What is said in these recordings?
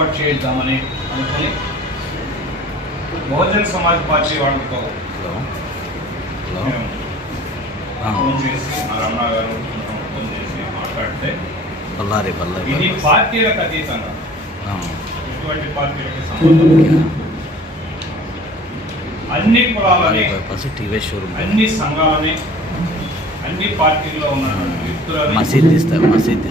ఏర్పాటు చేద్దామని అనుకుని బహుజన్ సమాజ్ పార్టీ వాళ్ళతో ఫోన్ చేసి మా రమణ గారు ఫోన్ చేసి మాట్లాడితే ఇది పార్టీలకు అతీతంగా. ఎటువంటి పార్టీలకు సంబంధం. అన్ని కులాలని అన్ని సంఘాలని అన్ని పార్టీల్లో ఉన్నటువంటి వ్యక్తులని మసీద్ తీస్తారు మసీద్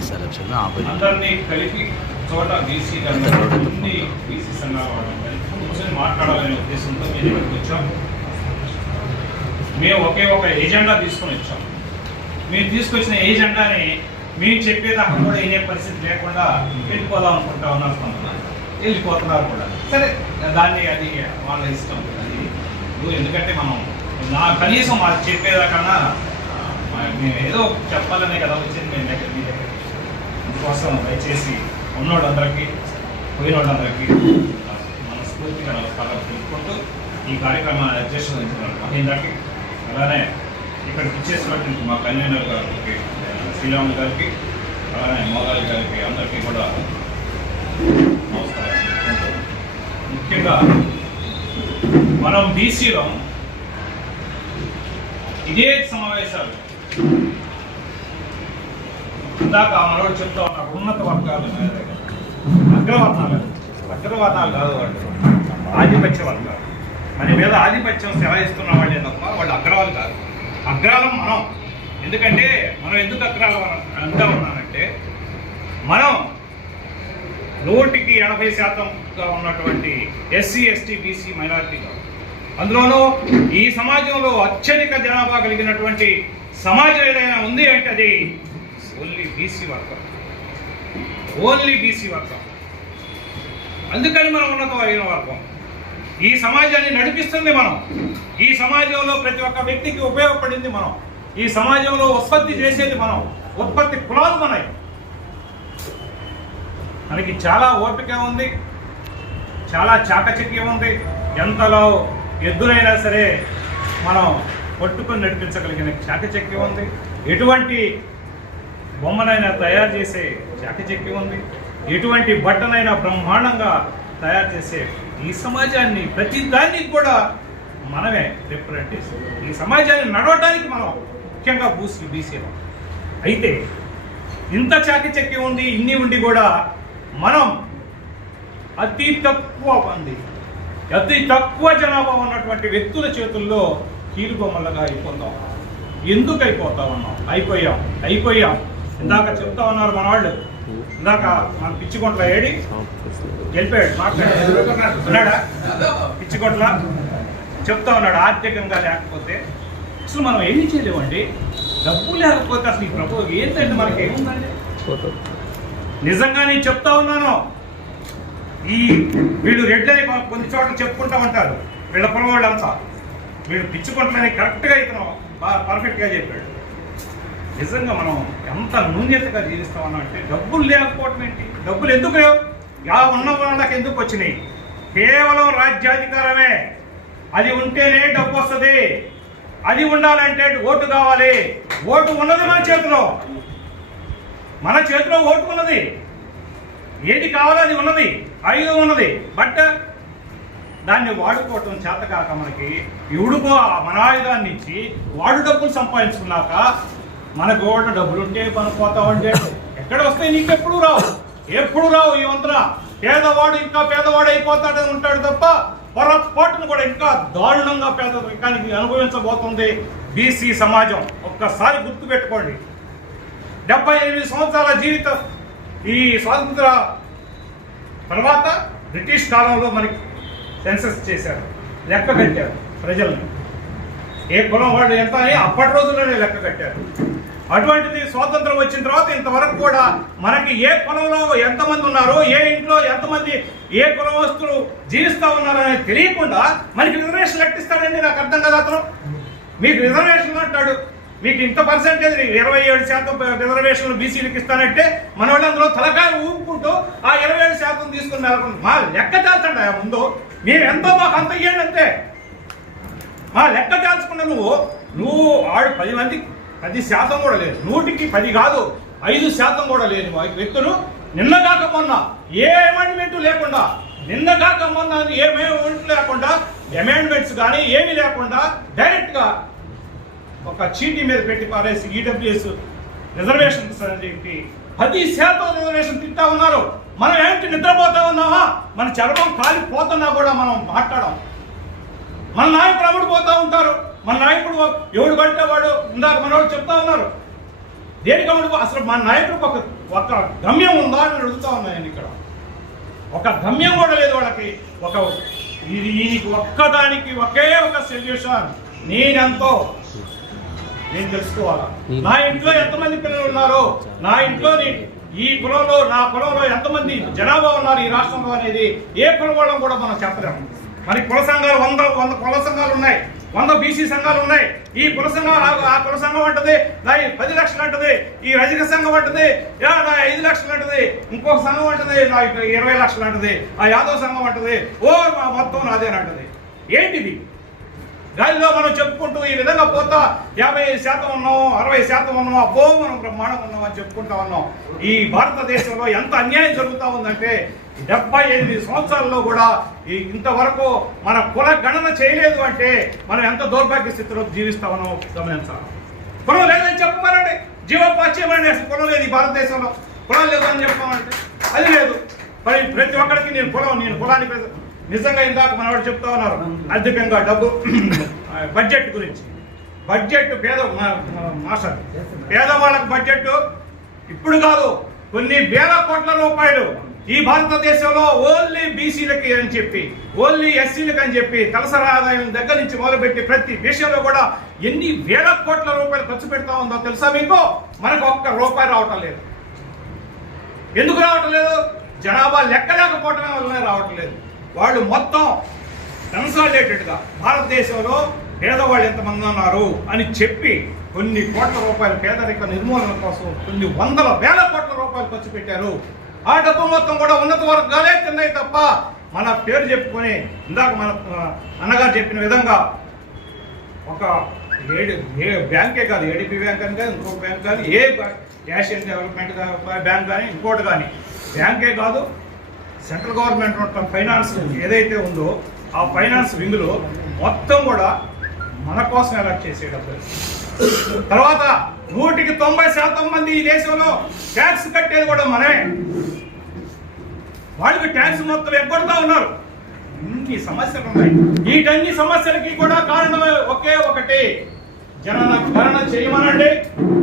ఆపోజిట్ అందరినీ కలిపి చోట బీసీ ఉంది అన్ని బీసీ సంఘాల కూర్చొని మాట్లాడాలనే ఉద్దేశంతో మేము ఇక్కడికి వచ్చాం. మేము ఒకే ఒక ఏజెండా తీసుకొని వచ్చాం. మీరు తీసుకొచ్చిన ఏజెండాని మేము చెప్పేదాకా కూడా వినే పరిస్థితి లేకుండా వెళ్ళిపోదాం అనుకుంటా ఉన్నారు కొంతమంది. వెళ్ళిపోతున్నారు కూడా. సరే దాన్ని అది వాళ్ళ ఇష్టం. అది ఎందుకంటే మనం నా కనీసం అది చెప్పేదాకన్నా మేము ఏదో చెప్పాలనే కదా వచ్చింది మేము దగ్గర మీ దగ్గర. అందుకోసం దయచేసి ఉన్నోళ్ళందరికీ పోయినోళ్ళందరికీ ఆ, మనస్ఫూర్తిగా నమస్కారాలు తెలుపుకుంటూ ఈ కార్యక్రమాన్ని అధ్యక్షత వహించుకున్నాను మహేందర్కి అలానే ఇక్కడికి ఇచ్చేసినటువంటి మా కన్వీనర్ గారికి శ్రీరాములు గారికి అలానే మోగాలి గారికి అందరికీ కూడా నమస్కారం ముఖ్యంగా మనం బీసీలో ఇదే సమావేశాలు. ఇందాక మనోడు చెప్తా ఉన్నత వర్గాలు అగ్రవర్ణాలు. అగ్రవర్ణాలు కాదు వాళ్ళు. ఆధిపత్య వర్గాలు. మన మీద ఆధిపత్యం సెలవిస్తున్న వాళ్ళే తప్ప వాళ్ళు అగ్రవాలు కాదు. అగ్రాలం మనం. ఎందుకంటే మనం ఎందుకు అగ్రాలం అంతా ఉన్నానంటే మనం నూటికి ఎనభై శాతంగా ఉన్నటువంటి ఎస్సీ ఎస్టీ బీసీ మైనార్టీ అందులోనూ ఈ సమాజంలో అత్యధిక జనాభా కలిగినటువంటి సమాజం ఏదైనా ఉంది అంటే అది ఓన్లీ బీసీ వర్గం. ఓన్లీ బీసీ వర్గం. అందుకని మనం ఉన్నతమైన వర్గం. ఈ సమాజాన్ని నడిపిస్తుంది మనం. ఈ సమాజంలో ప్రతి ఒక్క వ్యక్తికి ఉపయోగపడింది మనం. ఈ సమాజంలో ఉత్పత్తి చేసేది మనం. ఉత్పత్తి కులాలు మనవి. మనకి చాలా ఓపిక ఉంది. చాలా చాకచక్యం ఉంది. ఎంతలో ఎద్దునైనా సరే మనం పట్టుకొని నడిపించగలిగిన చాకచక్యం ఉంది. ఎటువంటి బొమ్మనైనా తయారు చేసే చాకచక్యం ఉంది. ఎటువంటి బట్టనైనా బ్రహ్మాండంగా తయారు చేసే ఈ సమాజాన్ని ప్రతి దాన్ని కూడా మనమే రిప్రజెంట్ ఈ సమాజాన్ని నడవటానికి మనం ముఖ్యంగా బూసి బీసీలో అయితే ఇంత చాకచక్యం ఉంది ఇన్ని ఉండి కూడా మనం అతి తక్కువ మంది అతి తక్కువ జనాభా ఉన్నటువంటి వ్యక్తుల చేతుల్లో కీలుబొమ్మలుగా అయిపోతాం. ఎందుకు అయిపోతా ఉన్నాం? అయిపోయాం అయిపోయాం. ఇందాక చెప్తా ఉన్నారు మన వాళ్ళు ఇందాక మన పిచ్చికొంట్ల ఏడి? గెలిపాడు. మాట్లాడాడు ఉన్నాడా? పిచ్చికొట్ల? చెప్తా ఉన్నాడు ఆర్థికంగా లేకపోతే. అసలు మనం ఏమి చేయలేమండి? డబ్బు లేకపోతే అసలు ఈ ప్రభు ఏంటంటే మనకి? ఏముందండి నిజంగా నేను చెప్తా ఉన్నాను. ఈ వీళ్ళు రెడ్లని కొన్ని చోట్ల చెప్పుకుంటా ఉంటారు. వీళ్ళ పొలం వాళ్ళంతా. వీళ్ళు పిచ్చుకుంటారని కరెక్ట్గా ఇతను బాగా పర్ఫెక్ట్గా చెప్పాడు. నిజంగా మనం ఎంత నూన్యతగా జీవిస్తామన్నా అంటే డబ్బులు లేకపోవటం ఏంటి? డబ్బులు ఎందుకు లేవు? ఇలా ఉన్న వాళ్ళకి ఎందుకు వచ్చినాయి? కేవలం రాజ్యాధికారమే. అది ఉంటేనే డబ్బు వస్తుంది. అది ఉండాలంటే ఓటు కావాలి. ఓటు ఉన్నది మన చేతిలో. మన చేతిలో ఓటు ఉన్నది. ఏది కావాలో అది ఉన్నది. ఆయుధం ఉన్నది. బట్ దాన్ని వాడుకోవటం చేత కాక మనకి ఎవడుకో మన ఆయుధాన్ని ఇచ్చి వాడు డబ్బులు సంపాదించుకున్నాక మనకు కూడా డబ్బులు ఉంటే మనం పోతా ఉంటే ఎక్కడ వస్తాయి నీకు ఎప్పుడు రావు? ఎప్పుడు రావు ఈ వంతన? పేదవాడు ఇంకా పేదవాడు అయిపోతాడని ఉంటాడు తప్ప పొరపాటును కూడా ఇంకా దారుణంగా పేదరికానికి అనుభవించబోతుంది బీసీ సమాజం. ఒక్కసారి గుర్తుపెట్టుకోండి డెబ్బై ఎనిమిది సంవత్సరాల జీవితం ఈ స్వాతంత్ర తర్వాత బ్రిటిష్ కాలంలో మనకి సెన్సస్ చేశారు లెక్క కట్టారు ప్రజల్ని. ఏ కులం వాళ్ళు ఎంత అని అప్పటి రోజుల్లోనే లెక్క కట్టారు. అటువంటిది స్వాతంత్రం వచ్చిన తర్వాత ఇంతవరకు కూడా మనకి ఏ కులంలో ఎంతమంది ఉన్నారో ఏ ఇంట్లో ఎంతమంది ఏ కులవస్తులు జీవిస్తా ఉన్నారో అనేది తెలియకుండా మనకి రిజర్వేషన్ లెక్కిస్తాడండి నాకు అర్థం కదా అతను. మీకు రిజర్వేషన్ అంటాడు. మీకు ఇంత పర్సెంటేజ్ ఇరవై ఏడు శాతం రిజర్వేషన్లు బీసీలకు ఇస్తానంటే మన వాళ్ళు అందులో తలకాయలు ఊపుకుంటూ ఆ ఇరవై ఏడు శాతం తీసుకుని మా లెక్క తేల్చండి ఆ ముందు. మీరు ఎంతో మాకు అంత ఇవ్వండి అంతే. మా లెక్క తేల్చుకున్న నువ్వు నువ్వు ఆడు పది మంది పది శాతం కూడా లేదు. నూటికి పది కాదు ఐదు శాతం కూడా లేని వ్యక్తులు. నిన్న కాక మొన్న ఏ అమెండ్మెంట్ లేకుండా నిన్న కాక మొన్న ఏ లేకుండా అమెండ్మెంట్స్ కానీ ఏమీ లేకుండా డైరెక్ట్గా ఒక చీటీ మీద పెట్టి పారేసి ఈడబ్ల్యూఎస్ రిజర్వేషన్స్ అని చెప్పి పది శాతం రిజర్వేషన్ తింటా ఉన్నారు. మనం ఏంటి నిద్రపోతా ఉన్నామా? మన చర్మం కాలిపోతున్నా కూడా మనం మాట్లాడం మన నాయకులు అమ్ముడు పోతూ ఉంటారు. మన నాయకుడు ఎవడు పడితే వాడు ఇందాక మనవాడు చెప్తా ఉన్నారు. దేనికమ్ముడు అసలు మన నాయకుడికి ఒక ఒక గమ్యం ఉందా అని అడుగుతా ఉన్నాయండి ఇక్కడ. ఒక గమ్యం కూడా లేదు వాళ్ళకి. ఒక ఇది దీనికి ఒక్కదానికి ఒకే ఒక సొల్యూషన్ నేనెంతో నేను తెలుసుకోవాలా? నా ఇంట్లో ఎంతమంది పిల్లలు ఉన్నారు నా ఇంట్లో ఈ కులంలో నా కులంలో ఎంతమంది జనాభా ఉన్నారు ఈ రాష్ట్రంలో అనేది ఏ కులం వాళ్ళం కూడా మనం చెప్పలేము. మరి కుల సంఘాలు వంద వంద కుల సంఘాలు ఉన్నాయి. వంద బీసీ సంఘాలు ఉన్నాయి. ఈ కుల సంఘం ఆ- కుల సంఘం అంటది నా పది లక్షలు అంటది ఈ రజక సంఘం అంటది నా ఐదు లక్షలు అంటది ఇంకొక సంఘం అంటది నా ఇరవై లక్షలు అంటది ఆ యాదవ్ సంఘం అంటది ఓ మా మొత్తం నాదేనంటది ఏంటిది? గాలిలో మనం చెప్పుకుంటూ ఈ విధంగా పోతా యాభై శాతం ఉన్నాం అరవై శాతం ఉన్నాం అబ్బో మనం బ్రహ్మాండం ఉన్నాం అని చెప్పుకుంటా ఉన్నాం. ఈ భారతదేశంలో ఎంత అన్యాయం జరుగుతూ ఉందంటే డెబ్బై ఎనిమిది సంవత్సరాల్లో కూడా ఈ ఇంతవరకు మన కుల గణన చేయలేదు అంటే మనం ఎంత దౌర్భాగ్య స్థితిలో జీవిస్తా ఉన్నాం గమనించాలి. కులం లేదని చెప్పమనండి. జీవోపాచ్యమని అసలు కులం లేదు ఈ భారతదేశంలో. కులం లేదని చెప్పమంటే అది లేదు. మరి ప్రతి ఒక్కరికి నేను కులం నేను కులానికి ప్రతి- నిజంగా ఇందాక మనవాడు చెప్తా ఉన్నారు. అధికంగా డబ్బు బడ్జెట్ గురించి. బడ్జెట్ పేద మాస్టర్. పేదవాళ్ళకి బడ్జెట్ ఇప్పుడు కాదు కొన్ని వేల కోట్ల రూపాయలు ఈ భారతదేశంలో ఓన్లీ బీసీలకి అని చెప్పి ఓన్లీ ఎస్సీలకి అని చెప్పి తలసరి ఆదాయం దగ్గర నుంచి మొదలుపెట్టి ప్రతి విషయంలో కూడా ఎన్ని వేల కోట్ల రూపాయలు ఖర్చు పెడతా ఉందో తెలుసా మీకు? మనకు ఒక్క రూపాయి రావటం లేదు. ఎందుకు రావటం లేదు? జనాభా లెక్కలేకపోవటమే వల్లనే రావటం లేదు. వాళ్ళు మొత్తం కన్సాలిడేటెడ్గా భారతదేశంలో పేదవాళ్ళు ఎంతమంది ఉన్నారు అని చెప్పి కొన్ని కోట్ల రూపాయల పేదరిక నిర్మూలన కోసం కొన్ని వందల వేల కోట్ల రూపాయలు ఖర్చు పెట్టారు. ఆ డబ్బు మొత్తం కూడా ఉన్నత వర్గాలే తిన్నాయి తప్ప మన పేరు చెప్పుకొని ఇందాక మన అన్నగారు చెప్పిన విధంగా ఒక ఏడు ఏ బ్యాంకే కాదు ఏడిపి బ్యాంక్ అని కానీ ఇంకో బ్యాంక్ కానీ ఏ ఏషియన్ డెవలప్మెంట్ బ్యాంక్ కానీ ఇంకోటి కానీ బ్యాంకే కాదు సెంట్రల్ గవర్నమెంట్ మొత్తం ఫైనాన్స్ ఏదైతే ఉందో ఆ ఫైనాన్స్ వింగ్లో మొత్తం కూడా మన కోసం ఎలక్ట్ చేసేటప్పుడు తర్వాత నూటికి తొంభై శాతం మంది ఈ దేశంలో ట్యాక్స్ కట్టేది కూడా మనమే. వాళ్ళకి ట్యాక్స్ మొత్తం ఎగ్గొడతా ఉన్నారు. ఇన్ని సమస్యలు ఉన్నాయి. వీటన్ని సమస్యలకి కూడా కారణం ఒకే ఒకటి. జనన గణన చేయమనండి.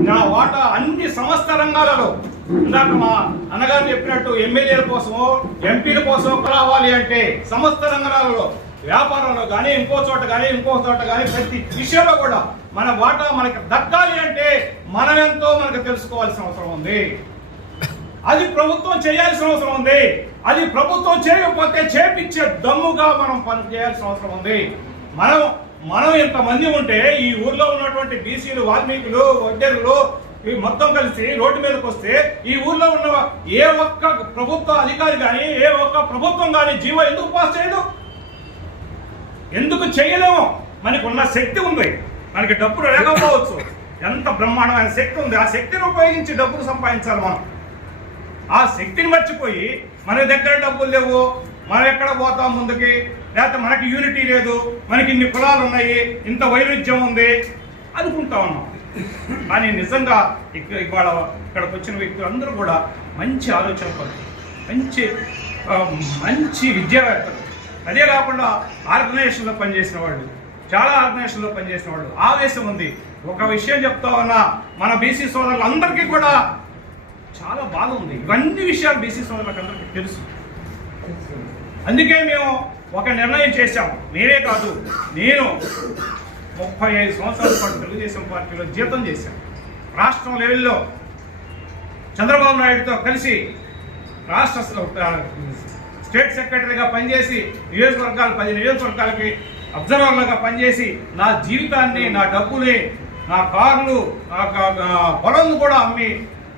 నా వాటా అన్ని సమస్త రంగాలలో. ఇందాక మా అన్నగారు చెప్పినట్టు ఎమ్మెల్యేల కోసమో ఎంపీల కోసమో రావాలి అంటే సమస్త రంగాలలో వ్యాపారంలో కానీ ఇంకో చోట కానీ ఇంకో చోట కానీ ప్రతి విషయంలో కూడా మన వాటా మనకి దక్కాలి అంటే మనం ఎంతో మనకు తెలుసుకోవాల్సిన అవసరం ఉంది. అది ప్రభుత్వం చేయాల్సిన అవసరం ఉంది. అది ప్రభుత్వం చేయకపోతే చేపించే దమ్ముగా మనం పని చేయాల్సిన అవసరం ఉంది. మనం మనం ఇంతమంది ఉంటే ఈ ఊర్లో ఉన్నటువంటి బీసీలు వాల్మీకులు వడ్డెరులు ఇవి మొత్తం కలిసి రోడ్డు మీదకి వస్తే ఈ ఊర్లో ఉన్న ఏ ఒక్క ప్రభుత్వ అధికారి కానీ ఏ ఒక్క ప్రభుత్వం కానీ జీవో ఎందుకు పాస్ చేయదు? ఎందుకు చేయలేము? మనకు ఉన్న శక్తి ఉంది. మనకి డబ్బులు లేకపోవచ్చు. ఎంత బ్రహ్మాండమైన శక్తి ఉంది. ఆ శక్తిని ఉపయోగించి డబ్బులు సంపాదించాలి మనం. ఆ శక్తిని మర్చిపోయి మన దగ్గర డబ్బులు లేవు. మనం ఎక్కడ పోతాం ముందుకి? లేకపోతే మనకి యూనిటీ లేదు మనకి ఇన్ని కులాలు ఉన్నాయి ఇంత వైరుధ్యం ఉంది అనుకుంటా ఉన్నాం. కానీ నిజంగా ఇక్కడ ఇవాళ ఇక్కడికి వచ్చిన వ్యక్తులు అందరూ కూడా మంచి ఆలోచన మంచి మంచి విద్యావేత్తలు అదే కాకుండా ఆర్గనైజేషన్లో పనిచేసిన వాళ్ళు. చాలా ఆర్గనైజేషన్లో పనిచేసిన వాళ్ళు. ఆవేశం ఉంది. ఒక విషయం చెప్తా ఉన్నా మన బీసీ సోదరులు అందరికీ కూడా చాలా బాధ ఉంది. ఇవన్నీ విషయాలు బీసీ సోదరులకు అందరికీ తెలుసు. అందుకే మేము ఒక నిర్ణయం చేశాం. నేనే కాదు నేను ముప్పై ఐదు సంవత్సరాల పాటు తెలుగుదేశం పార్టీలో జీతం చేశాను. రాష్ట్రం లెవెల్లో చంద్రబాబు నాయుడుతో కలిసి రాష్ట్ర స్టేట్ సెక్రటరీగా పనిచేసి నియోజకవర్గాలు పది నియోజకవర్గాలకి అబ్జర్వర్లుగా పనిచేసి నా జీవితాన్ని నా డబ్బుని నా కార్లు నా నా పొలం కూడా అమ్మి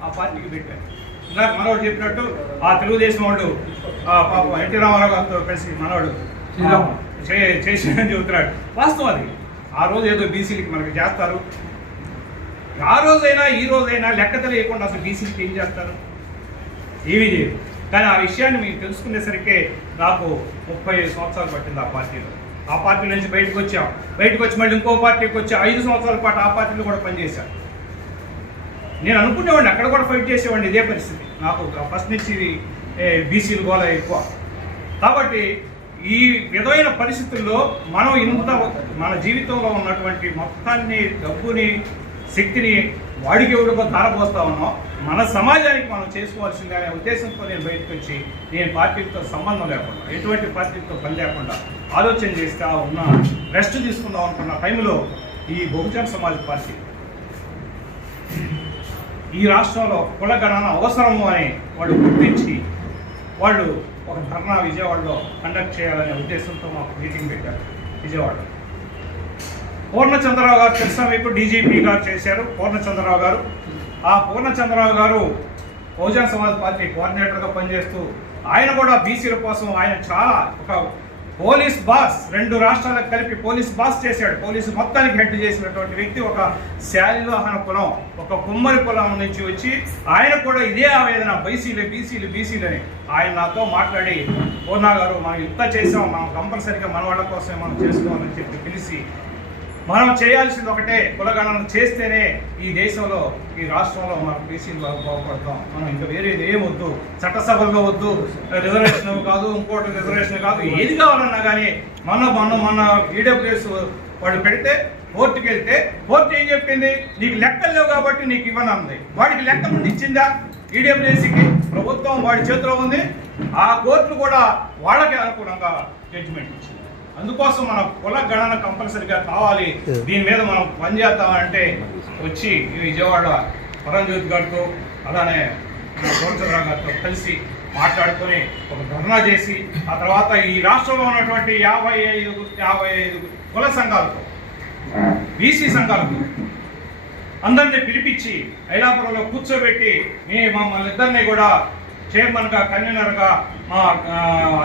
ఆ పార్టీకి పెట్టాను. ఇందాక మనవాడు చెప్పినట్టు ఆ తెలుగుదేశం వాళ్ళు ఆ పాపం ఎన్టీ రామారావు గారితో కలిసి మనవాడు చేసిందని చెబుతున్నాడు. వాస్తవం అది. ఆ రోజు ఏదో బీసీలకి మనకి చేస్తారు. ఆ రోజైనా ఈ రోజైనా లెక్క తెలియకుండా అసలు బీసీలకి ఏం చేస్తారు? ఏమీ చేయరు. కానీ ఆ విషయాన్ని మీకు తెలుసుకునేసరికి నాకు ముప్పై ఐదు సంవత్సరాలు పట్టింది ఆ పార్టీలో. ఆ పార్టీ నుంచి బయటకు వచ్చాం. బయటకు వచ్చి మళ్ళీ ఇంకో పార్టీకి వచ్చి ఐదు సంవత్సరాల పాటు ఆ పార్టీలో కూడా పనిచేశాను నేను అనుకునేవాడిని అక్కడ కూడా ఫైట్ చేసేవాడిని ఇదే పరిస్థితి. నాకు ఫస్ట్ నుంచి బీసీలు గోళ ఎక్కువ. కాబట్టి ఈ విధమైన పరిస్థితుల్లో మనం ఇంత మన జీవితంలో ఉన్నటువంటి మొత్తాన్ని డబ్బుని శక్తిని వాడికి ఎవరికో ధారపోస్తా ఉన్నాం. మన సమాజానికి మనం చేసుకోవాల్సిందే అనే ఉద్దేశంతో నేను బయటకు వచ్చి నేను పార్టీలతో సంబంధం లేకుండా ఎటువంటి పార్టీలతో పని లేకుండా ఆలోచన చేస్తా ఉన్న రెస్ట్ తీసుకుందాం అనుకున్న టైంలో ఈ బహుజన సమాజ్ పార్టీ ఈ రాష్ట్రంలో కులగణన అవసరము అని వాళ్ళు గుర్తించి వాళ్ళు ఒక ధర్నా విజయవాడలో కండక్ట్ చేయాలనే ఉద్దేశంతో మాకు మీటింగ్ పెట్టారు విజయవాడలో పూర్ణచంద్రరావు గారు తెలుసా మీకు? డీజీపీ గారు చేశారు పూర్ణచంద్రరావు గారు. ఆ పూర్ణచంద్రరావు గారు బహుజన సమాజ్ పార్టీ కోఆర్డినేటర్గా పనిచేస్తూ ఆయన కూడా బీసీల కోసం ఆయన చాలా ఒక పోలీస్ బాస్ రెండు రాష్ట్రాలకు కలిపి పోలీస్ బాస్ చేశాడు. పోలీసు మొత్తానికి హెడ్ చేసినటువంటి వ్యక్తి ఒక శాలివాహన కులం ఒక కుమ్మరి కులం నుంచి వచ్చి ఆయన కూడా ఇదే ఆవేదన బీసీలు బీసీలు అని ఆయన నాతో మాట్లాడి పూర్ణ గారు మనం ఇంత చేసాం మనం కంపల్సరీగా మన వాళ్ళ కోసమే మనం చేసుకోవాలని చెప్పి పిలిచి మనం చేయాల్సింది ఒకటే కులగణన చేస్తేనే ఈ దేశంలో ఈ రాష్ట్రంలో మనం బీసీలు బాగుపడతాం. మనం ఇంకా వేరే ఏం వద్దు. చట్టసభల్లో వద్దు. రిజర్వేషన్ కాదు ఇంకోటి రిజర్వేషన్ కాదు ఏది కావాలన్నా కానీ మన మన మన ఈడబ్ల్యూఎస్ వాళ్ళు పెడితే కోర్టుకి వెళ్తే కోర్టు ఏం చెప్పింది? నీకు లెక్కలు లేవు కాబట్టి నీకు ఇవ్వనుంది. వాడికి లెక్క ముందు ఇచ్చిందా? ఈడబ్ల్యూఎస్కి? ప్రభుత్వం వాడి చేతిలో ఉంది. ఆ కోర్టులు కూడా వాళ్ళకి అనుకూలంగా జడ్జిమెంట్ ఇచ్చింది. అందుకోసం మన కుల గణన కంపల్సరిగా కావాలి. దీని మీద మనం పనిచేద్దామంటే వచ్చి ఈ విజయవాడ పరంజ్యోతి గారితో అలానే గోవిందరావు గారితో కలిసి మాట్లాడుకొని ఒక ధర్నా చేసి ఆ తర్వాత ఈ రాష్ట్రంలో ఉన్నటువంటి యాభై ఐదు యాభై ఐదు కుల సంఘాలతో బీసీ సంఘాలతో అందరినీ పిలిపించి ఐలాపురంలో కూర్చోబెట్టి మీ మమ్మల్ని ఇద్దరిని కూడా చైర్మన్గా కన్వీనర్గా మా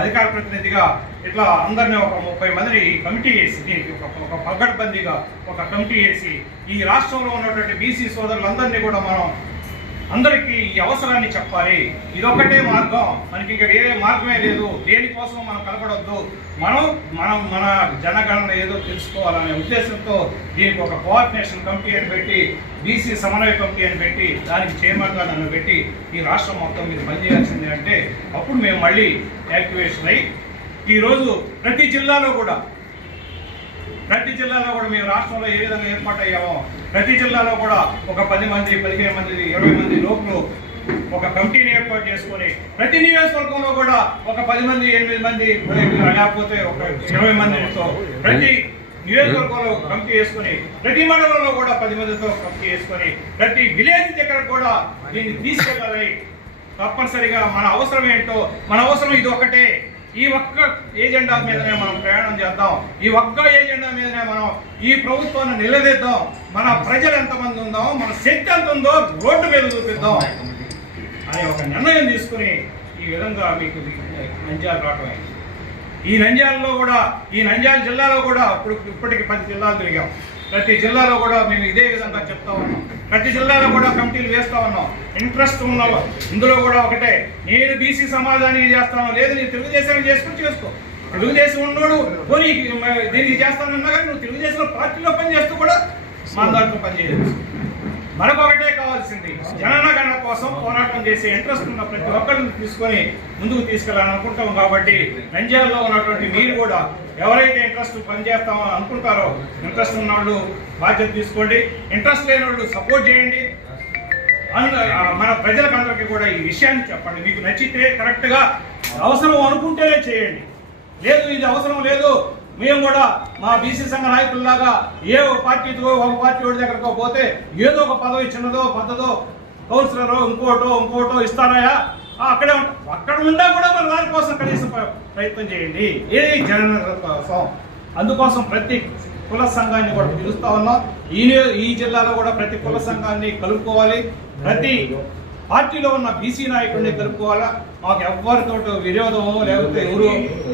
అధికార ప్రతినిధిగా ఇట్లా అందరినీ ఒక ముప్పై మందిని కమిటీ వేసి దీనికి ఒక ఒక పగడ్బందీగా ఒక కమిటీ వేసి ఈ రాష్ట్రంలో ఉన్నటువంటి బీసీ సోదరులందరినీ కూడా మనం అందరికీ ఈ అవసరాన్ని చెప్పాలి. ఇదొకటే మార్గం. మనకి ఇంకా వేరే మార్గమే లేదు. దేనికోసం మనం కలపడొద్దు మనం మనం మన జనగణన ఏదో తెలుసుకోవాలనే ఉద్దేశంతో దీనికి ఒక కోఆర్డినేషన్ కమిటీ అని పెట్టి బీసీ సమన్వయ కమిటీ అని పెట్టి దానికి చైర్మన్గా నన్ను పెట్టి ఈ రాష్ట్రం మొత్తం మీరు పనిచేయాల్సిందే అంటే అప్పుడు మేము మళ్ళీ యాక్టివేషన్ అయ్యి ఈరోజు ప్రతి జిల్లాలో కూడా ప్రతి జిల్లాలో కూడా మేము రాష్ట్రంలో ఏ విధంగా ఏర్పాటయ్యామో ప్రతి జిల్లాలో కూడా ఒక పది మంది పదిహేను మంది ఇరవై మంది లోపులు ఒక కమిటీని ఏర్పాటు చేసుకొని ప్రతి నియోజకవర్గంలో కూడా ఒక పది మంది ఎనిమిది మంది లేకపోతే ఒక ఇరవై మందితో ప్రతి నియోజకవర్గంలో కమిటీ వేసుకొని ప్రతి మండలంలో కూడా పది మందితో కమిటీ వేసుకొని ప్రతి విలేజ్ దగ్గర కూడా దీన్ని తీసుకెళ్ళాలి. తప్పనిసరిగా మన అవసరం ఏంటో మన అవసరం ఇది ఒకటే ఈ ఒక్క ఏజెండా మీదనే మనం ప్రయాణం చేద్దాం. ఈ ఒక్క ఏజెండా మీదనే మనం ఈ ప్రభుత్వాన్ని నిలదీద్దాం. మన ప్రజలు ఎంతమంది ఉందో మన శక్తి ఎంత ఉందో రోడ్డు మీద చూపిద్దాం అనే ఒక నిర్ణయం తీసుకుని ఈ విధంగా మీకు నంద్యాల రావటం అయింది. ఈ నంద్యాలలో కూడా ఈ నంద్యాల జిల్లాలో కూడా ఇప్పుడు ఇప్పటికి పది జిల్లాలు తిరిగాం. ప్రతి జిల్లాలో కూడా మేము ఇదే విధంగా చెప్తా ఉన్నాం. ప్రతి జిల్లాలో కూడా కమిటీలు వేస్తూ ఉన్నాం. ఇంట్రెస్ట్ ఉన్న ఇందులో కూడా ఒకటే నేను బీసీ సమాజానికి చేస్తాను లేదు నేను తెలుగుదేశానికి చేసుకుని చేసుకో. తెలుగుదేశం ఉన్నాడు పోనీ దీనికి చేస్తానన్నా కానీ నువ్వు తెలుగుదేశం పార్టీలో పని చేస్తూ కూడా మన దాంట్లో పని మనకొకటే కావాల్సింది. జనగణన కోసం పోరాటం చేసే ఇంట్రెస్ట్ ఉన్న ప్రతి ఒక్కరిని తీసుకొని ముందుకు తీసుకెళ్ళాలని అనుకుంటాం కాబట్టి నంజాలలో ఉన్నటువంటి మీరు కూడా ఎవరైతే ఇంట్రెస్ట్ పనిచేస్తామని అనుకుంటారో ఇంట్రెస్ట్ ఉన్న వాళ్ళు బాధ్యత తీసుకోండి. ఇంట్రెస్ట్ లేని వాళ్ళు సపోర్ట్ చేయండి మన ప్రజలకందరికీ కూడా ఈ విషయాన్ని చెప్పండి. మీకు నచ్చితే కరెక్ట్గా అవసరం అనుకుంటేనే చేయండి. లేదు ఇది అవసరం లేదు. మేము కూడా మా బీసీ సంఘ నాయకుల్లాగా ఏ ఒక పార్టీతో ఒక పార్టీ వాడి దగ్గరకో పోతే ఏదో ఒక పదవి చిన్నదో పెద్దదో కౌన్సిలరో ఇంకోటో ఇంకోటో ఇస్తారాయా? అక్కడే ఉంటాం. అక్కడ ఉండా కూడా మన వారి కోసం కనీసం ప్ర- ప్రయత్నం చేయండి. ఏది జగన్ కోసం? అందుకోసం ప్రతి కుల సంఘాన్ని కూడా పిలుస్తా ఉన్నాం. ఈ ఈ జిల్లాలో కూడా ప్రతి కుల సంఘాన్ని కలుపుకోవాలి. ప్రతి పార్టీలో ఉన్న బీసీ నాయకుడిని కలుపుకోవాలా? మాకు ఎవరితో విరోధమో లేకపోతే ఎవరు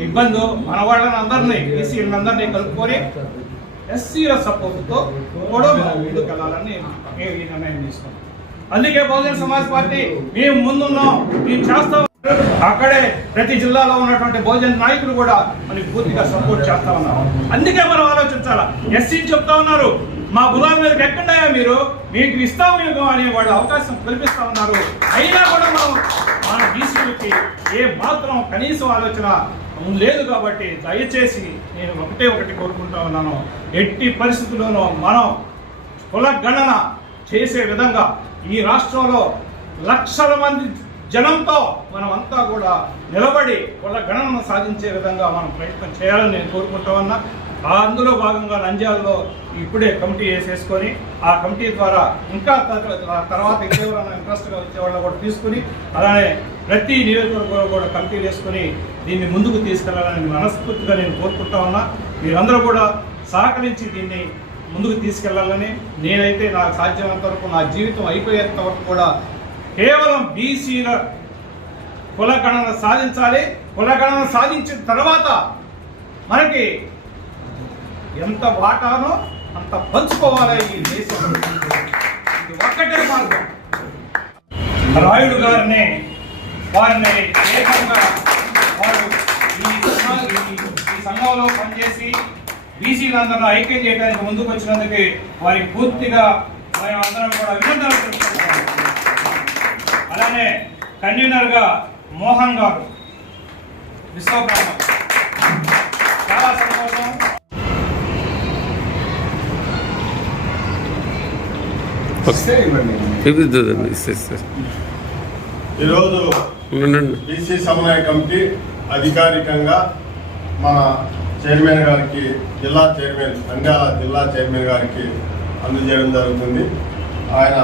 ఇబ్బందో మన వాళ్ళని అందరినీ బీసీలను అందరినీ కలుపుకొని ఎస్సీల సపోర్ట్తో కూడా మనం ముందుకు వెళ్ళాలని మేము ఈ నిర్ణయం తీసుకున్నాం. అందుకే బహుజన సమాజ్ పార్టీ మేము ముందున్నాం మేము చేస్తాం. అక్కడే ప్రతి జిల్లాలో ఉన్నటువంటి బహుజన నాయకులు కూడా మనకి పూర్తిగా సపోర్ట్ చేస్తా ఉన్నారు. అందుకే మనం ఆలోచించాలా? ఎస్సీ చెప్తా ఉన్నారు. మా బుధాల మీద ఎక్కడాయా మీరు మీకు ఇస్తాం మేము అనే వాడు అవకాశం కల్పిస్తా ఉన్నారు. అయినా కూడా మనం మన బీసీలకి ఏ మాత్రం కనీసం ఆలోచన లేదు కాబట్టి దయచేసి నేను ఒకటే ఒకటి కోరుకుంటా ఉన్నాను. ఎట్టి పరిస్థితుల్లోనూ మనం కుల గణన చేసే విధంగా ఈ రాష్ట్రంలో లక్షల మంది జనంతో మనం అంతా కూడా నిలబడి కుల గణనను సాధించే విధంగా మనం ప్రయత్నం చేయాలని నేను కోరుకుంటా ఉన్నా. ఆ అందులో భాగంగా నంద్యాలలో ఇప్పుడే కమిటీ వేసేసుకొని ఆ కమిటీ ద్వారా ఇంకా తర్వాత ఇంకెవరైనా ఇంట్రెస్ట్గా వచ్చే వాళ్ళు కూడా తీసుకుని అలానే ప్రతి నియోజకవర్గంలో కూడా కమిటీలు వేసుకొని దీన్ని ముందుకు తీసుకెళ్ళాలని మనస్ఫూర్తిగా నేను కోరుకుంటా ఉన్నా. మీరందరూ కూడా సహకరించి దీన్ని ముందుకు తీసుకెళ్ళాలని నేనైతే నాకు సాధ్యమైనంత వరకు నా జీవితం అయిపోయేంత వరకు కూడా కేవలం బీసీల కులగణన సాధించాలి. కులగణన సాధించిన తర్వాత మనకి ఎంత వాటానో అంత పంచుకోవాలి ఈ దేశం. ఇది ఒక్కటే మార్గం. రాయుడు గారిని వారిని ఏకంగా వారు ఈ ఈ- సంఘంలో పనిచేసి బీసీలందరూ ఐక్యం చేయడానికి ముందుకు వచ్చినందుకు వారి పూర్తిగా మేము అందరం కూడా అభినందనలు తెలుపుతున్నాం అలానే కన్వీనర్గా మోహన్ గారు విశ్వబ్రహ్మ చాలా సంతోషం. ఇస్తే ఈరోజు బీసీ సమన్వయ కమిటీ అధికారికంగా మన చైర్మన్ గారికి జిల్లా చైర్మన్ నంద్యాల జిల్లా చైర్మన్ గారికి అందజేయడం జరుగుతుంది. ఆయన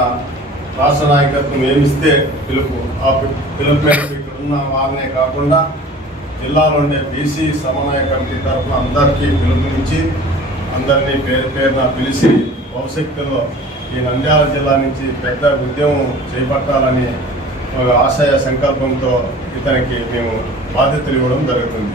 రాష్ట్ర నాయకత్వం ఏమిస్తే పిలుపు ఆ పిలుపు మేరకు ఇక్కడ ఉన్న వారినే కాకుండా జిల్లాలో ఉండే బీసీ సమన్వయ కమిటీ తరఫున అందరికీ పిలుపునిచ్చి అందరినీ పేరు పేరున పిలిచి భవిష్యత్తులో ఈ నంద్యాల జిల్లా నుంచి పెద్ద ఉద్యమం చేపట్టాలని ఒక ఆశయ సంకల్పంతో ఇతనికి మేము బాధ్యతలు ఇవ్వడం జరుగుతుంది.